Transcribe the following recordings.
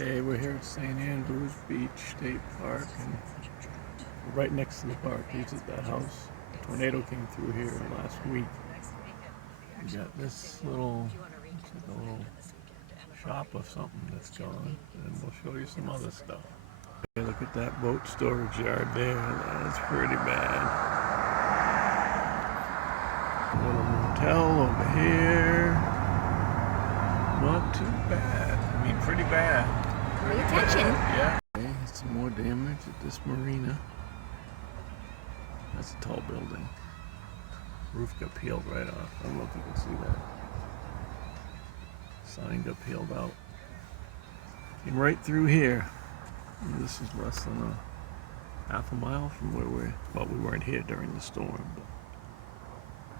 Okay, we're here at St. Andrews Beach State Park, and we're right next to the park. This is the house. A tornado came through here last week. We got this little, looks like a little shop of something that's gone, and we'll show you some other stuff. Okay, look at that boat storage yard there. That's pretty bad. A little motel over here. Not too bad. I mean, pretty bad. Pay attention. Yeah. Okay, some more damage at this marina. That's a tall building. Roof got peeled right off. I don't know if you can see that. Sign got peeled out. Came right through here. And this is less than a half a mile from where we weren't here during the storm, but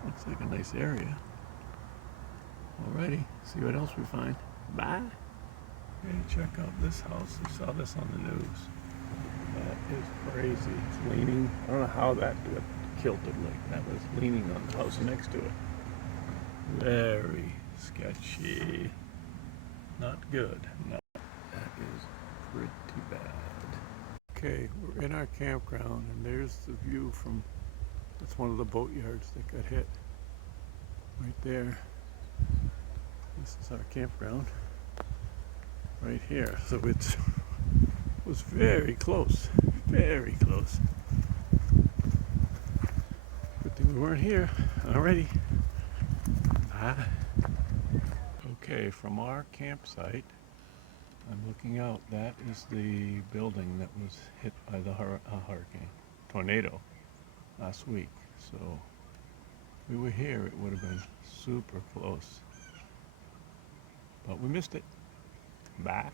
looks like a nice area. Alrighty, see what else we find. Bye. Okay, check out this house. We saw this on the news. That is crazy. It's leaning. I don't know how that got kilted like that. Was leaning on the house next to it. Very sketchy. Not good. No, that is pretty bad. Okay, we're in our campground, and there's the view from. That's one of the boat yards that got hit. Right there. This is our campground. Right here. So it was very close. Very close. Good thing we weren't here. Alrighty. Bye. Okay, from our campsite, I'm looking out. That is the building that was hit by the hurricane, tornado, last week. So if we were here, it would have been super close. But we missed it. Bye.